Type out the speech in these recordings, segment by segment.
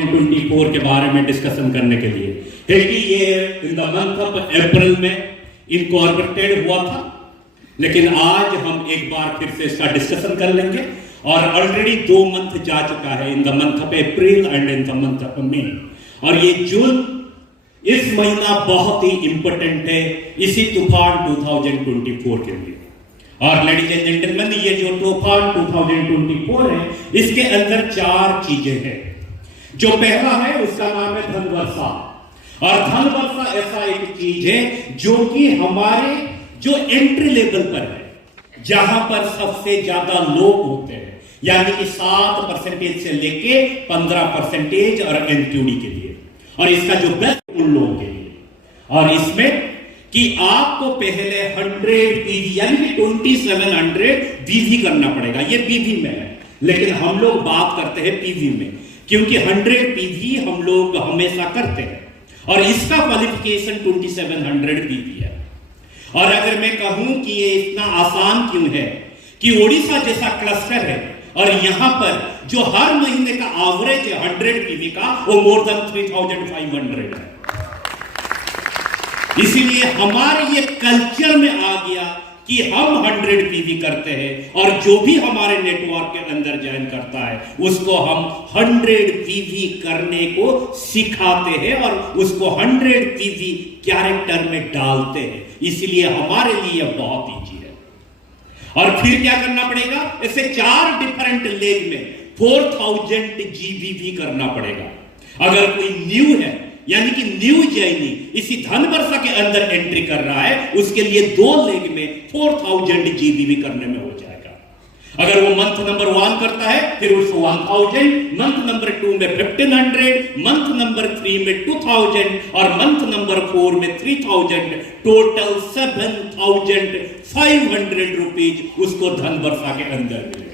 24 के बारे में डिस्कशन करने के लिए है कि ये इन द मंथ ऑफ अप्रैल में इनकॉर्पोरेटेड हुआ था, लेकिन आज हम एक बार फिर से इसका डिस्कशन कर लेंगे। और ऑलरेडी 2 मंथ जा चुका है, in the month of April and in the month of May, और ये जून इस महीना बहुत ही इंपॉर्टेंट है इसी तूफान 2024 के लिए। और लेडीज एंड जेंटलमैन, ये जो तूफान 2024 है इसके अंदर 4 चीजें हैं। जो पहला है उसका नाम है धन वर्षा। और धन वर्षा ऐसा एक चीज है जो कि हमारे जो एंट्री लेवल पर है, जहां पर सबसे ज्यादा लोग होते हैं, यानी कि 7% से लेके 15% और एनक्यूडी के लिए, और इसका जो बेस्ट उन लोगों के लिए। और इसमें कि आपको पहले 100 पीवी यानी कि 2700 बीवी करना पड़ेगा। ये पीवी में है, लेकिन हम लोग बात करते हैं पीवी में, क्योंकि 100 पीवी हम लोग हमेशा करते हैं और इसका क्वालिफिकेशन 2700 पीवी है। और अगर मैं कहूं कि ये इतना आसान क्यों है कि ओडिशा जैसा क्लस्टर है और यहां पर जो हर महीने का एवरेज है 100 पीवी का, वो मोर देन 3500 है। इसीलिए हमारे ये कल्चर में आ गया कि हम 100 पीवी करते हैं, और जो भी हमारे नेटवर्क के अंदर ज्वाइन करता है उसको हम 100 पीवी करने को सिखाते हैं और उसको 100 पीवी कैरेक्टर में डालते हैं। इसलिए हमारे लिए बहुत ईजी है। और फिर क्या करना पड़ेगा, ऐसे 4 डिफरेंट लेग में 4000 जीबी भी करना पड़ेगा। अगर कोई न्यू है यानी कि न्यू ज्वाइनिंग इसी धन वर्षा के अंदर एंट्री कर रहा है, उसके लिए 2 लेग में 4000 जीबी भी करने में हो जाएगा। अगर वो मंथ नंबर 1 करता है फिर उसको 1000, मंथ नंबर 2 में 1500, मंथ नंबर 3 में 2000 और मंथ नंबर 4 में 3000, टोटल 7500 रुपीज उसको धन वर्षा के अंदर मिलेगा।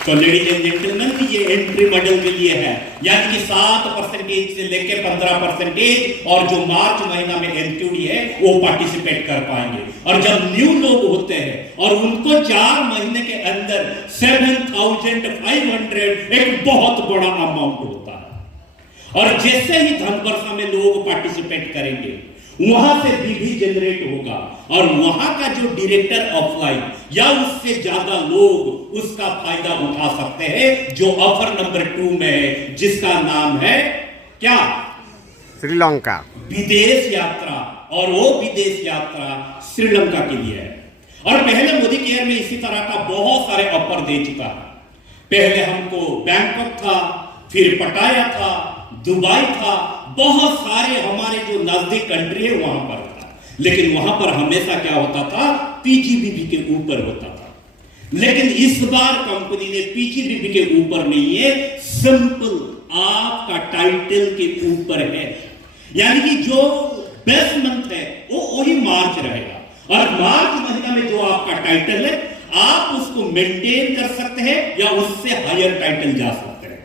तो लेडीज एंड जेंटलमैन, ये एंट्री मॉडल के लिए है, यानी कि 7% से लेकर 15%, और जो मार्च महीना में एनक्यूडी है वो पार्टिसिपेट कर पाएंगे। और जब न्यू लोग होते हैं और उनको 4 महीने के अंदर 7500 एक बहुत बड़ा अमाउंट होता है। और जैसे ही धन वर्षा में लोग पार्टिसिपेट करेंगे वहां से बीवी जनरेट होगा, और वहां का जो डायरेक्टर ऑफलाइन या उससे ज्यादा लोग उसका फायदा उठा सकते हैं, जो ऑफर नंबर 2 में है, जिसका नाम है क्या, श्रीलंका विदेश यात्रा। और वो विदेश यात्रा श्रीलंका के लिए है। और पहले मोदी केयर में इसी तरह का बहुत सारे ऑफर दे चुका है। पहले हमको बैंकॉक था, फिर पटाया था, दुबई था, बहुत सारे हमारे जो नजदीक कंट्री है वहां पर था। लेकिन वहां पर हमेशा क्या होता था, पीजीबीबी के ऊपर होता था। लेकिन इस बार कंपनी ने पीजीबीबी के ऊपर नहीं है, सिंपल आपका टाइटल के ऊपर है। यानी कि जो बेस्ट मंथ है वो वही मार्च रहेगा, और मार्च महीना में जो आपका टाइटल है आप उसको मेंटेन कर सकते हैं या उससे हायर टाइटल जा सकते हैं।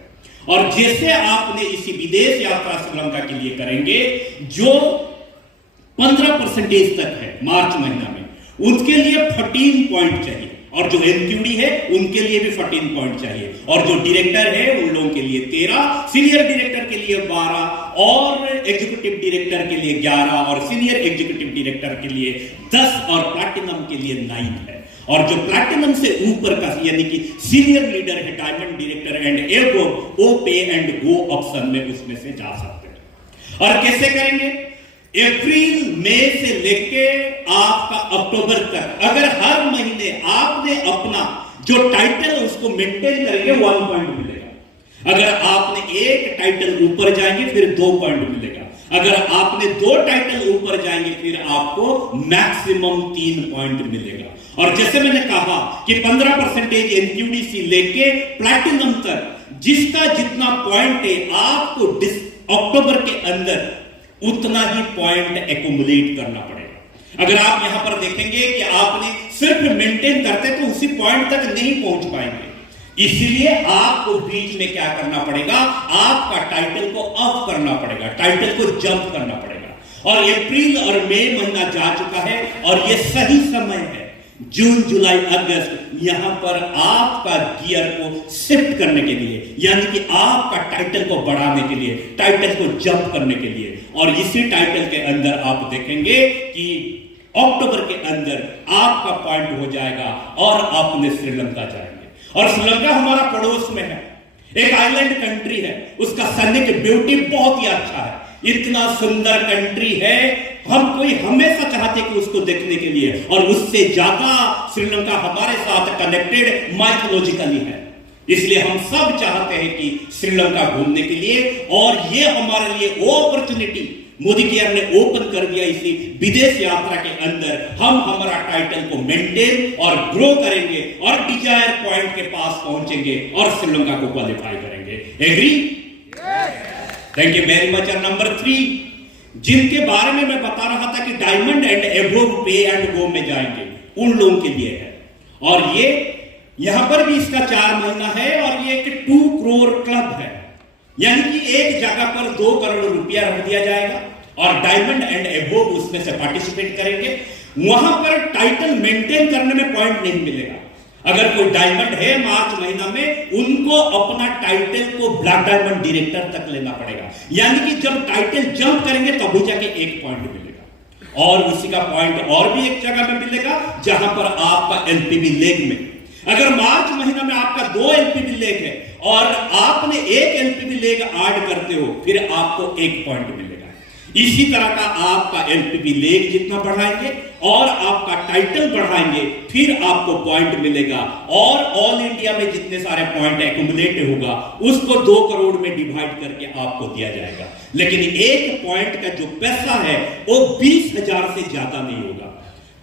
और जैसे आपने इसी विदेश यात्रा श्रीलंका के लिए करेंगे, जो 15% तक है मार्च महीना में, उनके लिए 14 पॉइंट चाहिए, और जो एनक्यूडी है उनके लिए भी 14 पॉइंट चाहिए, और जो डायरेक्टर है उन लोगों के लिए 13, सीनियर डायरेक्टर के लिए 12, और एग्जीक्यूटिव डायरेक्टर के लिए 11, और सीनियर एग्जीक्यूटिव डायरेक्टर के लिए 10, और प्लैटिनम के लिए 9 है। और जो प्लैटिनम से ऊपर का यानी कि सीनियर लीडर है, डायमंड डायरेक्टर एंड एबो, वो पे एंड गो ऑप्शन में उसमें से जा सकते हैं। और कैसे करेंगे, अप्रैल मई से लेके आपका अक्टूबर तक, अगर हर महीने आपने अपना जो टाइटल है उसको मेंटेन करेंगे 1 पॉइंट मिलेगा। अगर आपने एक टाइटल ऊपर जाएंगे फिर 2 पॉइंट मिलेगा। अगर आपने 2 टाइटल ऊपर जाएंगे फिर आपको मैक्सिमम 3 पॉइंट मिलेगा। और जैसे मैंने कहा कि 15% एनक्यूडी से लेके प्लैटिनम तक जिसका जितना पॉइंट है आपको अक्टूबर के अंदर उतना ही पॉइंट एक्युमुलेट करना पड़ेगा। अगर आप यहां पर देखेंगे कि आपने सिर्फ मेंटेन करते तो उसी पॉइंट तक नहीं पहुंच पाएंगे। इसलिए आपको बीच में क्या करना पड़ेगा, आपका टाइटल को अप करना पड़ेगा, टाइटल को जंप करना पड़ेगा। और अप्रैल और मई महीना जा चुका है, और यह सही समय है जून जुलाई अगस्त यहां पर आपका गियर को शिफ्ट करने के लिए, यानी कि आपका टाइटल को बढ़ाने के लिए, टाइटल को जंप करने के लिए। और इसी टाइटल के अंदर आप देखेंगे कि अक्टूबर के अंदर आपका पॉइंट हो जाएगा और आप अपने श्रीलंका जाएंगे। और श्रीलंका हमारा पड़ोस में है, एक आइलैंड कंट्री है, उसका सैनिक ब्यूटी बहुत ही अच्छा है, इतना सुंदर कंट्री है, हम कोई हमेशा चाहते कि उसको देखने के लिए, और उससे ज्यादा श्रीलंका हमारे साथ कनेक्टेड माइथोलॉजिकली है। इसलिए हम सब चाहते हैं कि श्रीलंका घूमने के लिए, और ये हमारे लिए वो अपॉर्चुनिटी मोदी केयर ने ओपन कर दिया। इसी विदेश यात्रा के अंदर हम हमारा टाइटल को मेंटेन और ग्रो करेंगे और डिजायर पॉइंट के पास पहुंचेंगे और श्रीलंका को क्वालिफाई करेंगे। Agree? Thank you very much. Number 3, जिनके बारे में मैं बता रहा था कि डायमंड एंड एबोव पे एंड गो में जाएंगे, उन लोगों के लिए है। और ये यहां पर भी इसका 4 महीना है, और ये एक 2 करोड़ क्लब है, यानी कि एक जगह पर 2 करोड़ रुपया रख दिया जाएगा और डायमंड एंड एबोव उसमें से पार्टिसिपेट करेंगे। वहां पर टाइटल मेंटेन करने में पॉइंट नहीं मिलेगा। अगर कोई डायमंड है मार्च महीना में, उनको अपना टाइटल को ब्लैक डायमंड डायरेक्टर तक लेना पड़ेगा, यानी कि जब टाइटल जंप करेंगे तभी जाके 1 पॉइंट मिलेगा। और उसी का पॉइंट और भी एक जगह में मिलेगा जहां पर आपका एलपीबी लेग में, अगर मार्च महीना में आपका 2 एलपीबी लेग है और आपने 1 एलपीबी लेग ऐड करते हो, फिर आपको 1 पॉइंट मिलेगा। इसी तरह का आपका एलपीबी लेग जितना बढ़ाएंगे और आपका टाइटल बढ़ाएंगे, फिर आपको पॉइंट मिलेगा, और ऑल इंडिया में जितने सारे पॉइंट एक्यूमुलेट होगा उसको 2 करोड़ में डिवाइड करके आपको दिया जाएगा। लेकिन 1 पॉइंट का जो पैसा है वो 20,000 से ज्यादा नहीं होगा।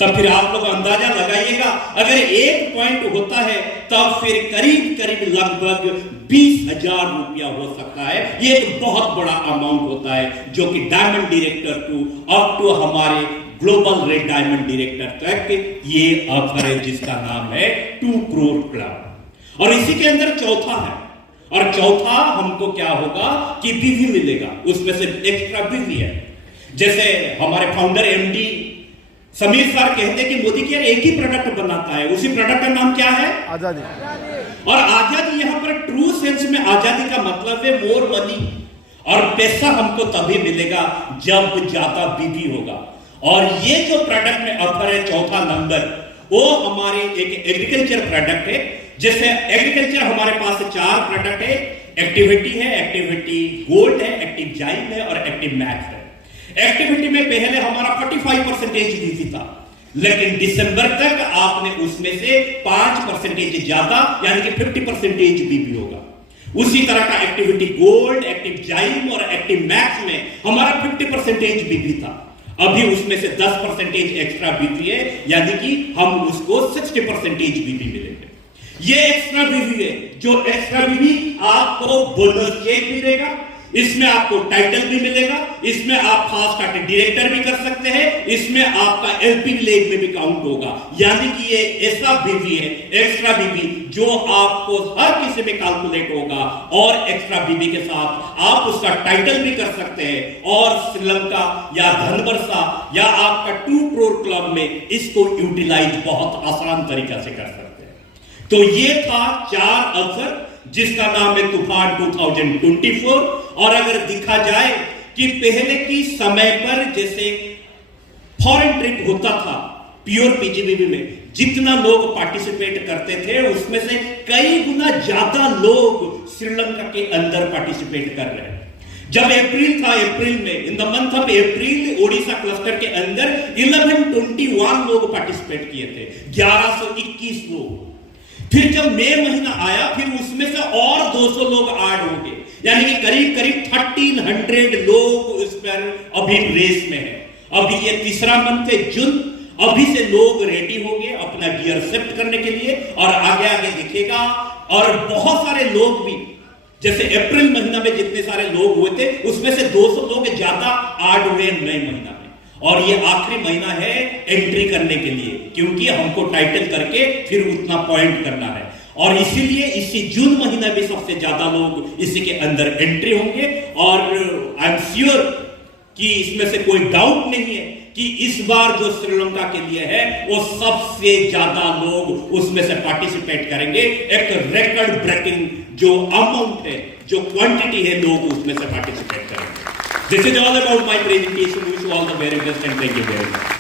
तब फिर आप लोग अंदाजा लगाइएगा, अगर 1 पॉइंट होता है तब फिर करीब करीब लगभग 20,000 रुपया हो सकता है। ये एक बहुत बड़ा अमाउंट होता है जो कि diamond director to up to हमारे ग्लोबल रेड डायमंड डायरेक्टर तक ये ऑफर है, जिसका नाम है 2 करोड़ क्लब। और इसी के अंदर चौथा है, और चौथा हमको क्या होगा कि बीवी मिलेगा, उसमें से एक्स्ट्रा बीवी है। जैसे हमारे फाउंडर एमडी समीर सर कहते हैं कि मोदी केयर एक ही प्रोडक्ट बनाता है, उसी प्रोडक्ट का नाम क्या है? आजादी। और आजादी यहां पर ट्रू सेंस में आजादी का मतलब है मोर मनी, और पैसा हमको तभी मिलेगा जब ज्यादा बीवी होगा। और ये जो प्रोडक्ट में ऑफर है चौथा नंबर, वो हमारे एक एग्रीकल्चर प्रोडक्ट है। जैसे एग्रीकल्चर हमारे पास 4 प्रोडक्ट है, एक्टिविटी है, एक्टिविटी गोल्ड है, एक्टिव जाइम है और एक्टिव मैक्स है। एक्टिविटी में पहले हमारा 45% बीवी था, लेकिन दिसंबर तक आपने उसमें से 5% ज्यादा, यानी कि 50% बीवी होगा। उसी तरह का एक्टिविटी गोल्ड, एक्टिव जाइम और एक्टिव मैक्स में हमारा 50% बीवी था, अभी उसमें से 10% एक्स्ट्रा बीवी है, यानी कि हम उसको 60% बीवी मिलेंगे। ये एक्स्ट्रा बीवी है, जो एक्स्ट्रा बीवी आपको बोनस चेक मिलेगा, इसमें आपको टाइटल भी मिलेगा, इसमें आप खास करके डायरेक्टर भी कर सकते हैं, इसमें आपका एलपीबी लेग में भी काउंट होगा। यानी कि ये ऐसा बीवी है, एक्स्ट्रा बीवी, जो आपको हर किसी में कैलकुलेट होगा, और एक्स्ट्रा बीवी के साथ आप उसका टाइटल भी कर सकते हैं, और श्रीलंका या धनवर्षा या आपका 2 करोड़ क्लब में इसको यूटिलाइज बहुत आसान तरीका से कर सकते हैं। तो ये था 4 अवसर जिसका नाम है तूफान 2024। और अगर देखा जाए कि पहले की समय पर जैसे फॉरेन ट्रिप होता था प्योर पीजीबीबी में, जितना लोग पार्टिसिपेट करते थे उसमें से कई गुना ज्यादा लोग श्रीलंका के अंदर पार्टिसिपेट कर रहे हैं। जब अप्रैल था, अप्रैल में इन the month of April Odisha cluster के अंदर 1121 लोग पार्टिसिपेट किए थे, 1121 लोग। फिर जब मई महीना आया, फिर उसमें से और 200 लोग ऐड हो गए, यानी कि करीब करीब 1300 लोग इस पर अभी रेस में है। अभी ये तीसरा मंथ है जून, अभी से लोग रेडी हो गए अपना गियर शिफ्ट करने के लिए, और आगे आगे दिखेगा। और बहुत सारे लोग भी, जैसे अप्रैल महीना में जितने सारे लोग हुए थे उसमें से 200 लोग ज्यादा ऐड हुए मई महीना में, और ये आखिरी महीना है एंट्री करने के लिए, क्योंकि हमको टाइटल करके फिर उतना पॉइंट करना है। और इसीलिए इसी जून महीना में सबसे ज्यादा लोग इसी के अंदर एंट्री होंगे। और आई एम श्योर कि इसमें से कोई डाउट नहीं है कि इस बार जो श्रीलंका के लिए है वो सबसे ज्यादा लोग उसमें से पार्टिसिपेट करेंगे। एक रिकॉर्ड ब्रेकिंग जो अमाउंट है, जो क्वांटिटी है, लोग उसमें से पार्टिसिपेट करेंगे। This is all about my presentation. Wish you all the very best and thank you very much.